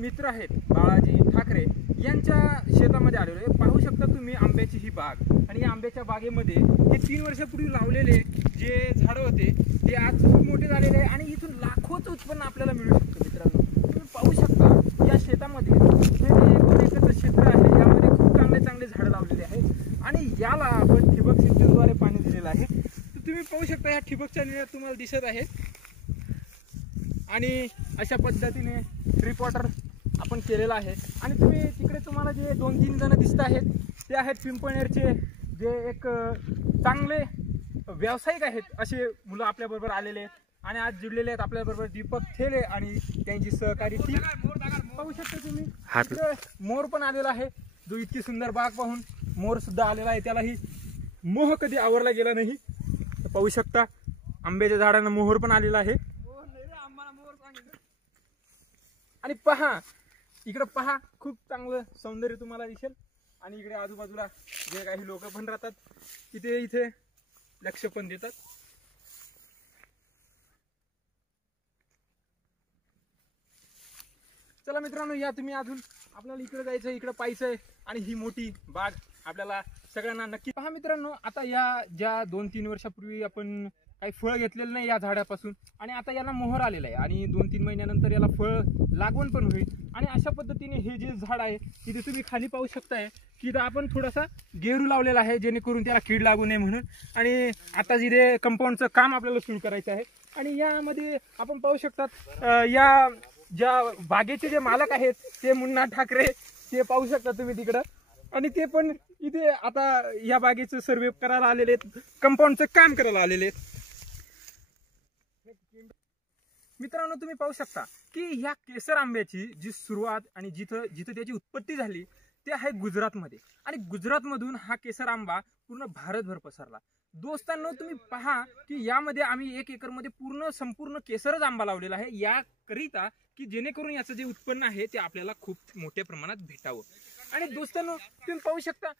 मित्र आहेत बाळाजी ठाकरे यांच्या शेतामध्ये आलेलो आहे। पाहू शकता तुम्ही आंब्याची ही बाग, आणि या आंब्याच्या बागेमध्ये हे 3 वर्षापूर्वी लावलेले जे झाडं होते ते आज खूप मोठे झालेले आहे आणि इथून लाखोचं उत्पन्न आपल्याला मिळू शकतं। मित्रांनो, तुम्ही पाहू शकता या शेतामध्ये हे जे 1 एकरचं क्षेत्र आहे यामध्ये खूप चांगले चांगले झाडं लावलेले आहेत आणि याला आपण ठिबक सिंचनद्वारे पाणी दिलेलं आहे। तर तुम्ही पाहू शकता या ठिबकच्या निळ्या तुम्हाला दिसत आहेत आणि अशा पद्धतीने ड्रिप वॉटर आपण केलेलं आहे। आणि तुम्ही तिकडे तुम्हाला जे 2-3 जण दिसत आहेत ते आहेत पिंपळनेरचे जे एक चांगले व्यावसायिक आहेत असे मुलं आपल्याबरोबर आलेले आहेत आणि आज जुळलेले आहेत आपल्याबरोबर दीपक थेले आणि त्यांची सहकारी टीम। पाहू शकता तुम्ही इकडे मोर पण आलेला आहे, जो इतकी सुंदर बाग पाहून मोर सुद्धा आलेला आहे, त्यालाही मोह कधी आवरला गेला नाही। तर पाहू शकता आंब्याच्या झाडांना मोहर पण आलेला आहे। आणि पहा इकडे पहा, खूप चांगलं सौंदर्य तुम्हाला दिसेल आणि इकडे आजूबाजूला जे काही लोक पण राहतात तिथे इथे लक्ष पण देतात। चला मित्रांनो, या तुम्ही अजून आपल्याला इकडे जायचं, इकडे पाहायचंय आणि ही मोठी बाग आपल्याला सगळ्यांना नक्की पहा। मित्रांनो, आता या ज्या 2-3 वर्षापूर्वी आपण काही फळ घेतलेलं नाही या झाडापासून आणि आता याला मोहर आलेला आहे आणि 2-3 महिन्यानंतर याला फळ लागवण पण होईल। आणि अशा पद्धतीने हे जे झाड आहे तिथे तुम्ही खाली पाहू शकताय की इथं आपण थोडासा गेरू लावलेला आहे जेणेकरून त्याला कीड लागू नये म्हणून। आणि आता जिथे कंपाऊंडचं काम आपल्याला सुरू करायचं आहे आणि यामध्ये आपण पाहू शकतात या ज्या बागेचे जे मालक आहेत ते मुन्ना ठाकरे, ते पाहू शकता तुम्ही तिकडं, आणि ते पण इथे आता या बागेचं सर्वे करायला आलेले आहेत, कंपाऊंडचं काम करायला आलेले आहेत। मित्रांनो, तुम्ही पाहू शकता की ह्या केसर आंब्याची जी सुरुवात आणि जिथं जिथं त्याची उत्पत्ती झाली ते आहे गुजरातमध्ये, आणि गुजरातमधून हा केसर आंबा पूर्ण भारतभर पसरला। दोस्तांनो, तुम्ही पहा की यामध्ये आम्ही 1 एकरमध्ये संपूर्ण केसरच आंबा लावलेला आहे याकरिता की जेणेकरून याचं जे उत्पन्न आहे ते आपल्याला खूप मोठ्या प्रमाणात भेटावं। आणि दोस्तांनो, तुम्ही पाहू शकता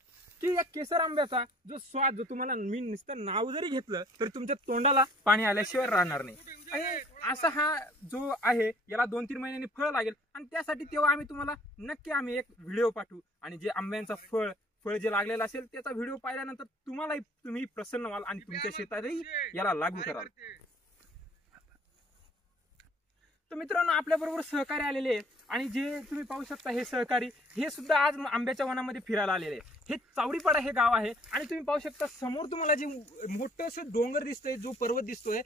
की या केसर आंब्याचा जो स्वाद, जो तुम्हाला मी नुसतं नाव जरी घेतलं तर तुमच्या तोंडाला पाणी आल्याशिवाय राहणार नाही। आणि असा हा जो आहे याला 2-3 महिन्यांनी फळ लागेल आणि त्यासाठी तेव्हा आम्ही तुम्हाला नक्की एक व्हिडिओ पाठवू आणि जे आंब्यांचा फळ जे लागलेलं असेल त्याचा व्हिडिओ पाहिल्यानंतर तुम्ही प्रसन्न व्हाल आणि तुमच्या शेतातही याला लागू कराल। तर मित्रांनो, आपल्या बरोबर सहकारी आलेले आहेत आणि जे तुम्ही पाहू शकता हे सहकारी हे सुद्धा आज आंब्याच्या वनामध्ये फिरायला आलेले आहेत। हे चावडीपाडा हे गाव आहे आणि तुम्ही पाहू शकता समोर तुम्हाला जे मोठंसं डोंगर दिसतोय, जो पर्वत दिसतोय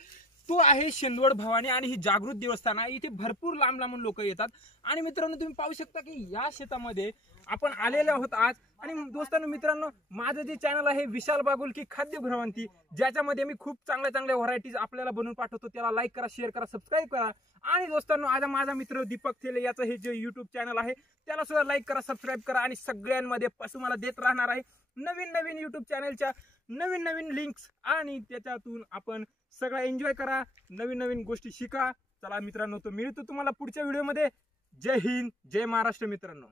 तो आहे शेंदवड भवानी आणि ही जागृत देवस्थान आहे। इथे भरपूर लांब लांबून लोक येतात। आणि मित्रांनो, तुम्ही पाहू शकता की या शेतामध्ये आपण आलेलो आहोत आज। आणि दोस्तांनो, मित्रांनो, माझं जे चॅनल आहे विशाल बागुल की खाद्य भ्रमंती, ज्याच्यामध्ये मी खूप चांगल्या व्हरायटीज आपल्याला बनवून पाठवतो, त्याला लाईक करा, शेअर करा, सबस्क्राईब करा। आणि दोस्तांनो, आज माझा मित्र दीपक थेले याचं हे जे YouTube चॅनल आहे त्याला सुद्धा लाईक करा, सबस्क्राईब करा आणि सगळ्यांमध्ये तुम्हाला देत राहणार आहे नवीन YouTube चॅनलच्या नवीन लिंक्स, आणि त्याच्यातून आपण सगळं एन्जॉय करा, नवीन गोष्टी शिका। चला मित्रांनो, तो मिळतो तुम्हाला पुढच्या व्हिडिओमध्ये। जय हिंद, जय महाराष्ट्र मित्रांनो।